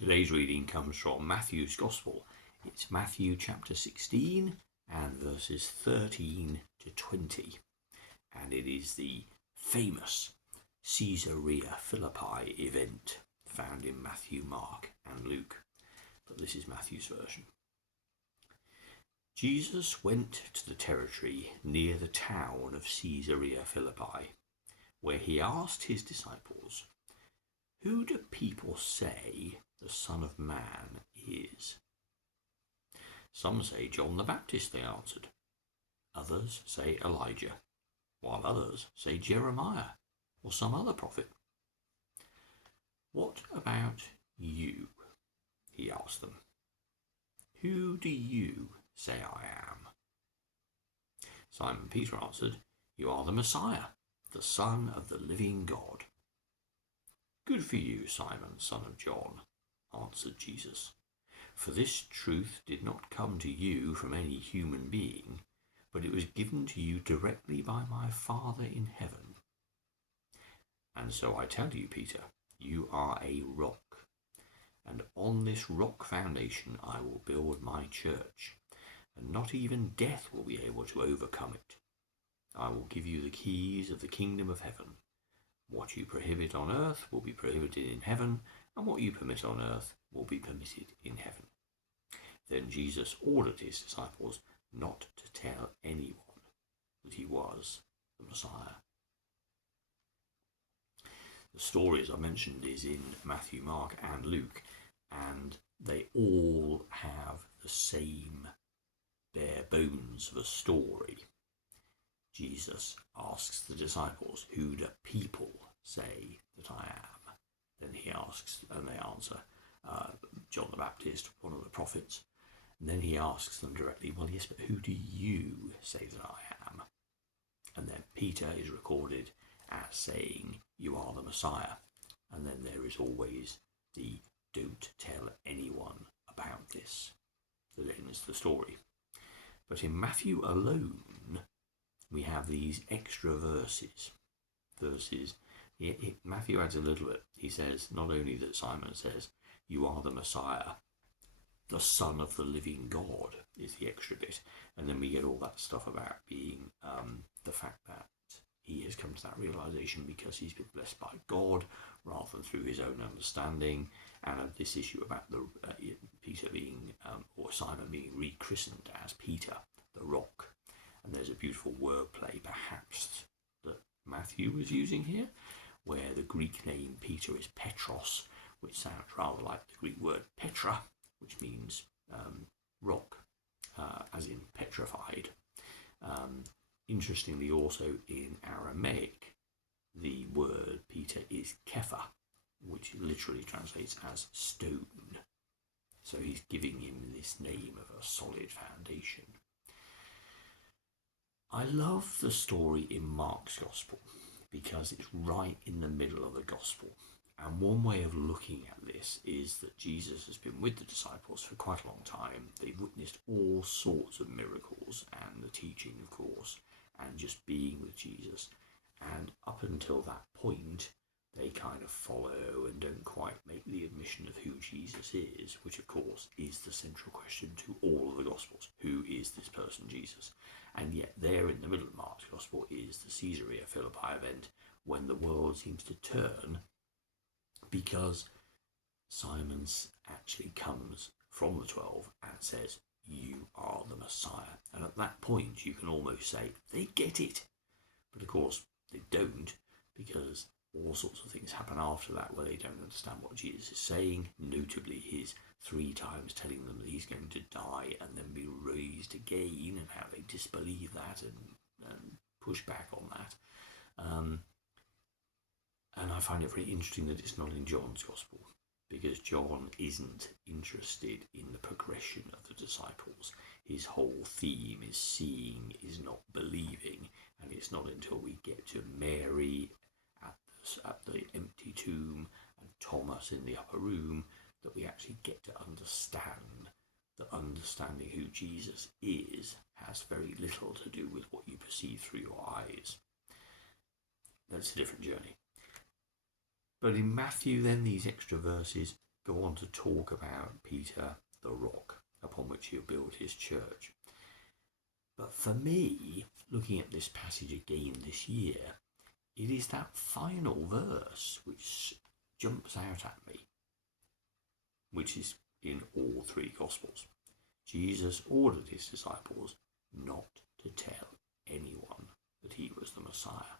Today's reading comes from Matthew's Gospel. It's Matthew chapter 16 and verses 13 to 20. And it is the famous Caesarea Philippi event found in Matthew, Mark and Luke. But this is Matthew's version. Jesus went to the territory near the town of Caesarea Philippi, where he asked his disciples, "Who do people say the Son of Man is?" "Some say John the Baptist," they answered. "Others say Elijah, while others say Jeremiah or some other prophet." "What about you?" he asked them. "Who do you say I am?" Simon Peter answered, "You are the Messiah, the Son of the living God." "Good for you, Simon, son of John," answered Jesus. "For this truth did not come to you from any human being, but it was given to you directly by my Father in heaven. And so I tell you, Peter, you are a rock, and on this rock foundation I will build my church, and not even death will be able to overcome it. I will give you the keys of the kingdom of heaven. What you prohibit on earth will be prohibited in heaven, and what you permit on earth will be permitted in heaven." Then Jesus ordered his disciples not to tell anyone that he was the Messiah. The story, as I mentioned, is in Matthew, Mark and Luke, and they all have the same bare bones of a story. Jesus asks the disciples, "Who do people say that I am?" Then he asks, and they answer, John the Baptist, one of the prophets. And then he asks them directly, "Well, yes, but who do you say that I am?" And then Peter is recorded as saying, "You are the Messiah." And then there is always the "don't tell anyone about this" that ends the story. But in Matthew alone, we have these extra verses. Matthew adds a little bit. He says not only that Simon says, "You are the Messiah, the Son of the living God," is the extra bit. And then we get all that stuff about being the fact that he has come to that realization because he's been blessed by God rather than through his own understanding. And this issue about Peter being, or Simon being rechristened as Peter, the rock. And there's a beautiful wordplay, perhaps, that Matthew was using here, where the Greek name Peter is Petros, which sounds rather like the Greek word Petra, which means rock, as in petrified. Interestingly, also in Aramaic, the word Peter is Kepha, which literally translates as stone. So he's giving him this name of a solid foundation. I love the story in Mark's Gospel because it's right in the middle of the Gospel. And one way of looking at this is that Jesus has been with the disciples for quite a long time. They've witnessed all sorts of miracles and the teaching, of course, and just being with Jesus. And up until that point, they kind of follow and don't quite make the admission of who Jesus is, which of course is the central question to all of the Gospels. Who is this person, Jesus? And yet there in the middle of Mark's Gospel is the Caesarea Philippi event when the world seems to turn because Simon actually comes from the 12 and says, "You are the Messiah." And at that point you can almost say they get it. But of course they don't, because all sorts of things happen after that where they don't understand what Jesus is saying, notably his 3 times telling them that he's going to die and then be raised again, and how they disbelieve that and push back on that. And I find it very interesting that it's not in John's Gospel, because John isn't interested in the progression of the disciples. His whole theme is seeing is not believing, and it's not until we get to Mary at the empty tomb and Thomas in the upper room that we actually get to understand that understanding who Jesus is has very little to do with what you perceive through your eyes. That's a different journey. But in Matthew, then, these extra verses go on to talk about Peter, the rock upon which he'll build his church. But for me, looking at this passage again this year, it is that final verse which jumps out at me, which is in all three Gospels. Jesus ordered his disciples not to tell anyone that he was the Messiah.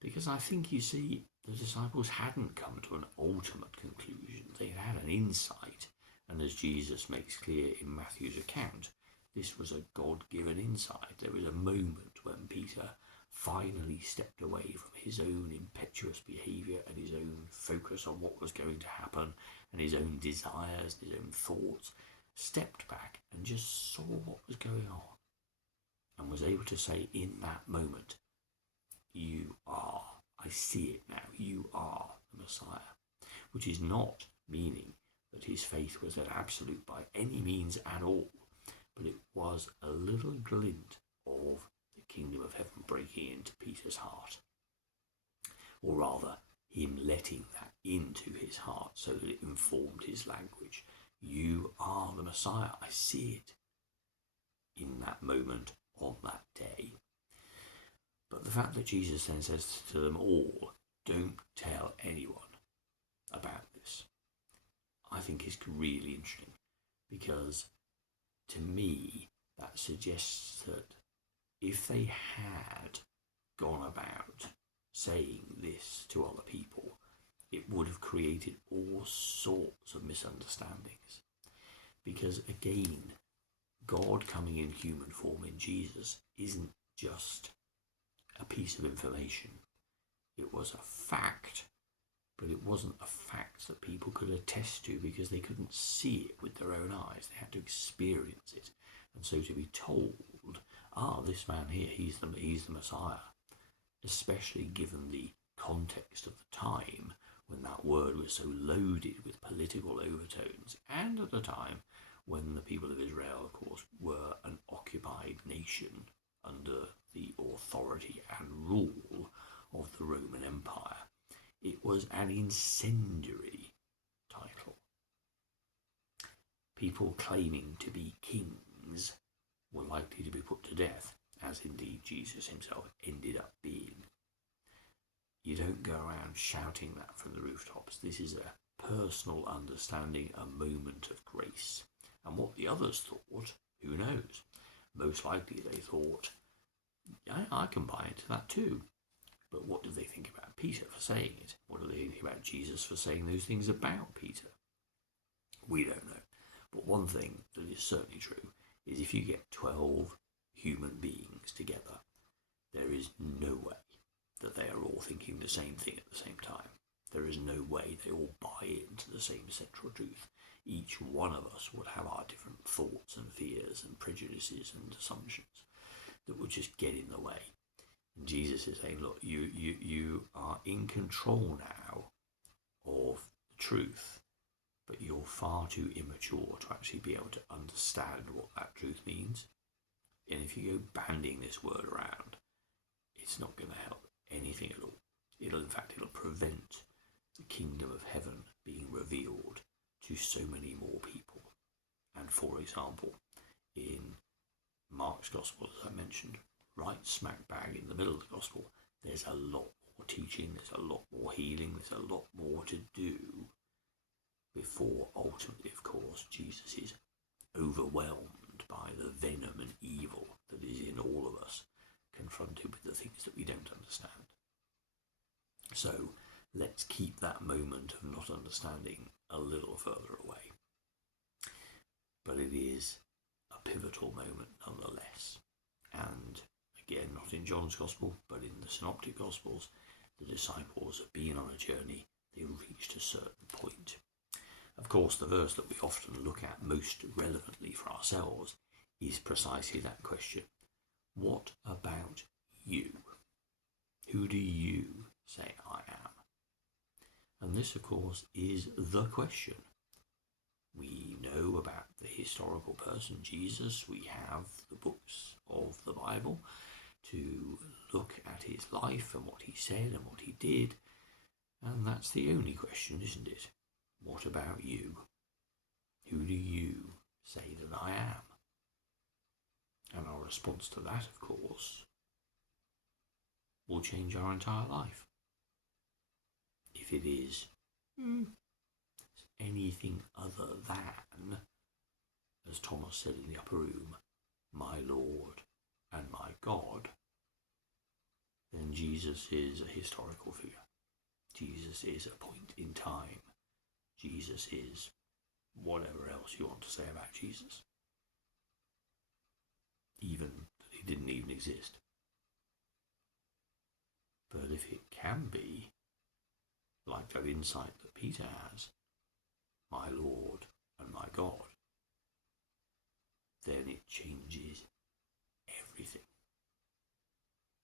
Because I think, you see, the disciples hadn't come to an ultimate conclusion. They had an insight, and as Jesus makes clear in Matthew's account, this was a God-given insight. There was a moment when Peter finally stepped away from his own impetuous behaviour and his own focus on what was going to happen and his own desires, his own thoughts, stepped back and just saw what was going on and was able to say in that moment, "You are, I see it now, you are the Messiah," which is not meaning that his faith was an absolute by any means at all, but it was a little glint of the kingdom of heaven breaking into Peter's heart, or rather him letting that into his heart so that it informed his language. You are the Messiah. I see it in that moment on that day. But the fact that Jesus then says to them all, don't tell anyone about this, I think is really interesting, because to me that suggests that if they had gone about saying this to other people, it would have created all sorts of misunderstandings. Because again, God coming in human form in Jesus isn't just a piece of information. It was a fact, but it wasn't a fact that people could attest to because they couldn't see it with their own eyes. They had to experience it. And so to be told, this man here, he's the Messiah, especially given the context of the time when that word was so loaded with political overtones, and at the time when the people of Israel, of course, were an occupied nation under the authority and rule of the Roman Empire. It was an incendiary title. People claiming to be kings were likely to be put to death, as indeed Jesus himself ended up being. You don't go around shouting that from the rooftops. This is a personal understanding, a moment of grace. And what the others thought, who knows? Most likely they thought, I can buy into that too. But what do they think about Peter for saying it? What do they think about Jesus for saying those things about Peter? We don't know. But one thing that is certainly true is if you get 12 human beings together, there is no way that they are all thinking the same thing at the same time. There is no way they all buy into the same central truth. Each one of us would have our different thoughts and fears and prejudices and assumptions that would just get in the way. And Jesus is saying, look, you are in control now of the truth, but you're far too immature to actually be able to understand what that truth means. And if you go banding this word around, it's not going to help anything at all. It'll prevent the kingdom of heaven being revealed to so many more people. And for example, in Mark's Gospel, as I mentioned, right smack bang in the middle of the Gospel, there's a lot more teaching, there's a lot more healing, there's a lot more to do before ultimately, of course, Jesus is overwhelmed by the venom and evil that is in all of us, confronted with the things that we don't understand. So let's keep that moment of not understanding a little further away. But it is a pivotal moment nonetheless. And again, not in John's Gospel, but in the Synoptic Gospels, the disciples have been on a journey. They reached a certain point. Of course, the verse that we often look at most relevantly for ourselves is precisely that question. What about you? Who do you say I am? And this, of course, is the question. We know about the historical person Jesus. We have the books of the Bible to look at his life and what he said and what he did. And that's the only question, isn't it? What about you? Who do you say that I am? And our response to that, of course, will change our entire life. If it is anything other than, as Thomas said in the upper room, my Lord and my God, then Jesus is a historical figure. Jesus is a point in time. Jesus is whatever else you want to say about Jesus. Even that he didn't even exist. But if it can be, like that insight that Peter has, my Lord and my God, then it changes